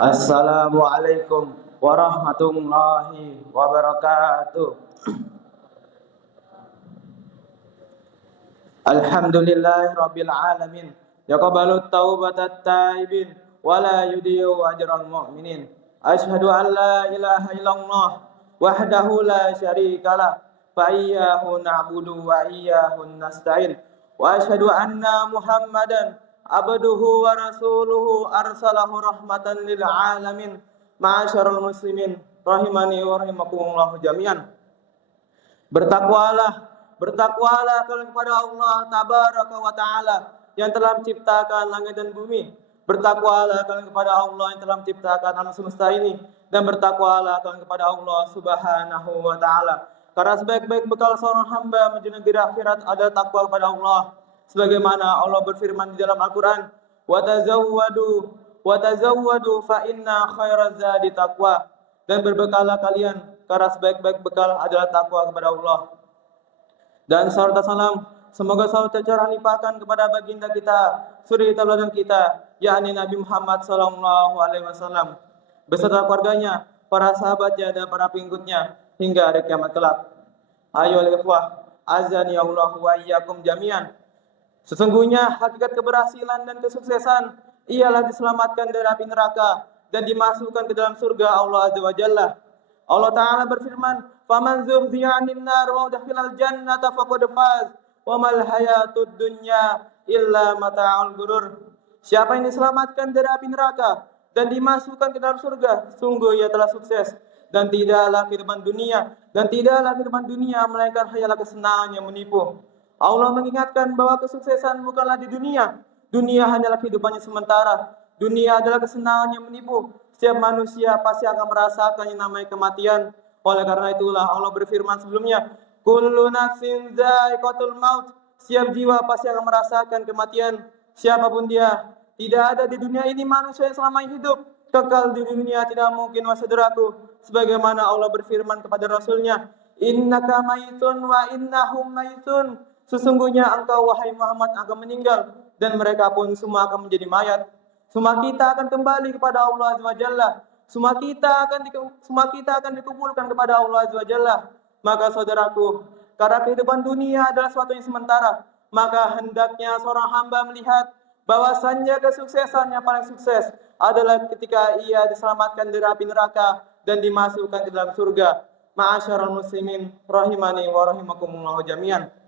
Assalamualaikum warahmatullahi wabarakatuh. Alhamdulillahi rabbil alamin. Yaqbalu taubatat taibin wa la yudhi'u ajral mu'minin. Asyhadu an la ilaha illallah wahdahu la syarikalah fa iyyahu na'budu wa iyyahu nasta'in. Wa asyhadu anna Muhammadan abduhu wa rasuluhu arsalahu rahmatan lil alamin. Ma'asyiral muslimin rahimani wa rahimakumullah jami'an. Bertakwalah kalian kepada Allah tabaraka wa taala yang telah menciptakan langit dan bumi. Bertakwalah kalian kepada Allah yang telah menciptakan alam semesta ini, dan bertakwalah kalian kepada Allah subhanahu wa taala. Karena sebaik-baik bekal seorang hamba menuju negeri akhirat adalah takwa kepada Allah. Sebagaimana Allah berfirman di dalam Al-Qur'an, "Wa tazawwadu fa inna khairaz zadi taqwa." Dan berbekalah kalian, karena sebaik-baik bekal adalah takwa kepada Allah. Dan salam salam semoga selalu tercurah limpahkan kepada baginda kita, suri tauladan kita, yakni Nabi Muhammad sallallahu alaihi wasallam, beserta keluarganya, para sahabatnya dan para pengikutnya hingga hari kiamat kelak. Ayoul ikhwah, azani Allah wa iyyakum jami'an. Sesungguhnya hakikat keberhasilan dan kesuksesan ialah diselamatkan dari api neraka dan dimasukkan ke dalam surga Allah Azza wa Jalla. Allah Ta'ala berfirman, "Faman zuhziya 'anil nar wa udkhilal jannata faqad faz, wa mal hayatud dunya illa mata'ul ghurur." Siapa yang diselamatkan dari api neraka dan dimasukkan ke dalam surga, sungguh ia telah sukses. Dan tidaklah kehidupan dunia melainkan hanyalah kesenangan yang menipu. Allah mengingatkan bahwa kesuksesan bukanlah di dunia. Dunia hanyalah kehidupannya sementara. Dunia adalah kesenangan yang menipu. Setiap manusia pasti akan merasakan yang namanya kematian. Oleh karena itulah Allah berfirman sebelumnya, "Kullu nafsin dha'iqatul maut." Setiap jiwa pasti akan merasakan kematian. Siapapun dia, tidak ada di dunia ini manusia yang selamanya hidup. Kekal di dunia tidak mungkin, wasaudaraku. Sebagaimana Allah berfirman kepada Rasulnya, "Innaka mayitun wa innahum mayitun." Sesungguhnya engkau wahai Muhammad akan meninggal, dan mereka pun semua akan menjadi mayat. Semua kita akan kembali kepada Allah Azza wa Jalla. Semua kita akan dikumpulkan kepada Allah Azza wa Jalla. Maka saudaraku, karena kehidupan dunia adalah sesuatu yang sementara, maka hendaknya seorang hamba melihat bahwasannya kesuksesan yang paling sukses adalah ketika ia diselamatkan dari api neraka dan dimasukkan ke dalam surga. Ma'asyiral muslimin rahimani wa rahimakumullah jami'an.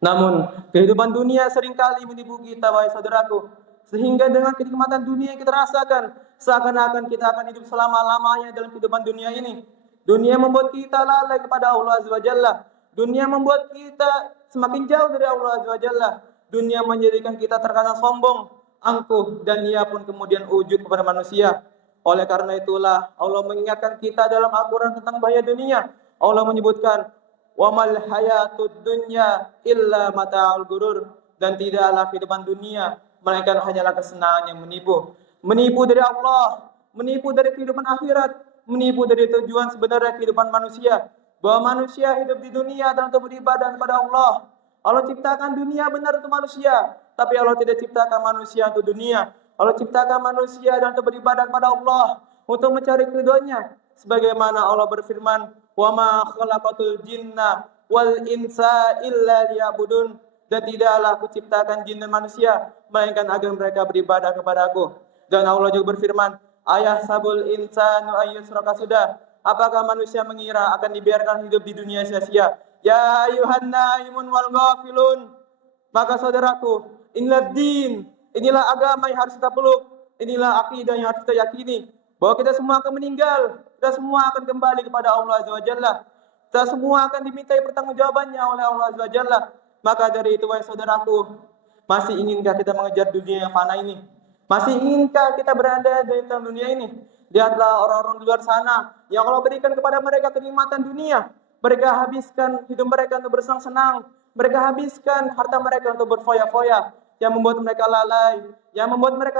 Namun, kehidupan dunia seringkali menipu kita, wahai saudaraku. Sehingga dengan kenikmatan dunia yang kita rasakan, seakan-akan kita akan hidup selama-lamanya dalam kehidupan dunia ini. Dunia membuat kita lalai kepada Allah Azza wa Jalla. Dunia membuat kita semakin jauh dari Allah Azza wa Jalla. Dunia menjadikan kita terkadang sombong, angkuh, dan ia pun kemudian ujub kepada manusia. Oleh karena itulah Allah mengingatkan kita dalam Al-Quran tentang bahaya dunia. Allah menyebutkan, "Wa mal hayatud dunya illa mata'ul ghurur." Dan tidaklah kehidupan dunia melainkan hanyalah kesenangan yang menipu. Menipu dari Allah, menipu dari kehidupan akhirat, menipu dari tujuan sebenarnya kehidupan manusia. Bahwa manusia hidup di dunia adalah untuk beribadah kepada Allah. Allah ciptakan dunia benar untuk manusia, tapi Allah tidak ciptakan manusia untuk dunia. Allah ciptakan manusia dan untuk beribadah kepada Allah, untuk mencari keridhaan-Nya. Sebagaimana Allah berfirman, "Wa ma khalaqatul jinna wal insa illa liya'budun." Dan tidaklah aku ciptakan jin dan manusia melainkan agar mereka beribadah kepada Aku. Dan Allah juga berfirman, "Ayah sabul insanu ayyusraka sudah." Apakah manusia mengira akan dibiarkan hidup di dunia sia-sia? Ya ayuhan naimun wal ghafilun. Maka saudaraku, inilah din, inilah agama yang harus kita peluk, inilah akidah yang harus kita yakini, bahwa kita semua akan meninggal, kita semua akan kembali kepada Allah Azza wa Jalla. Kita semua akan dimintai pertanggungjawabannya oleh Allah Azza wa Jalla. Maka dari itu, wahai saudaraku, masih inginkah kita mengejar dunia yang fana ini? Masih inginkah kita berada di dalam dunia ini? Lihatlah orang-orang di luar sana yang Allah berikan kepada mereka kenikmatan dunia. Mereka habiskan hidup mereka untuk bersenang-senang. Mereka habiskan harta mereka untuk berfoya-foya, yang membuat mereka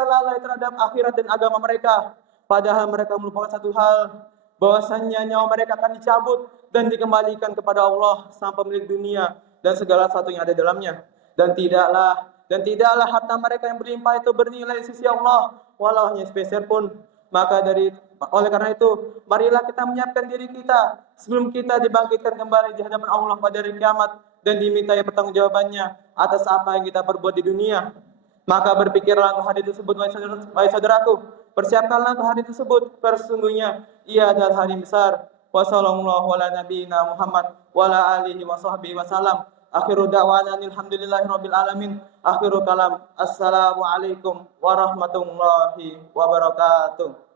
lalai terhadap akhirat dan agama mereka. Padahal mereka melupakan satu hal, bahwasannya nyawa mereka akan dicabut dan dikembalikan kepada Allah sang pemilik dunia dan segala sesuatu yang ada dalamnya. Dan tidaklah harta mereka yang berlimpah itu bernilai di sisi Allah, walau hanya sepeser pun. Oleh karena itu, marilah kita menyiapkan diri kita sebelum kita dibangkitkan kembali di hadapan Allah pada hari kiamat dan dimintai pertanggungjawabannya atas apa yang kita perbuat di dunia. Maka berpikirlah untuk hari tersebut, wahai saudaraku. Persiapkanlah untuk hari tersebut. Sesungguhnya ia adalah hari besar. Wassallallahu ala nabiyina Muhammad wa ala alihi wa sahbihi wasallam. Akhiru da'wana alhamdulillahi rabbil alamin. Akhiru kalam. Assalamualaikum warahmatullahi wabarakatuh.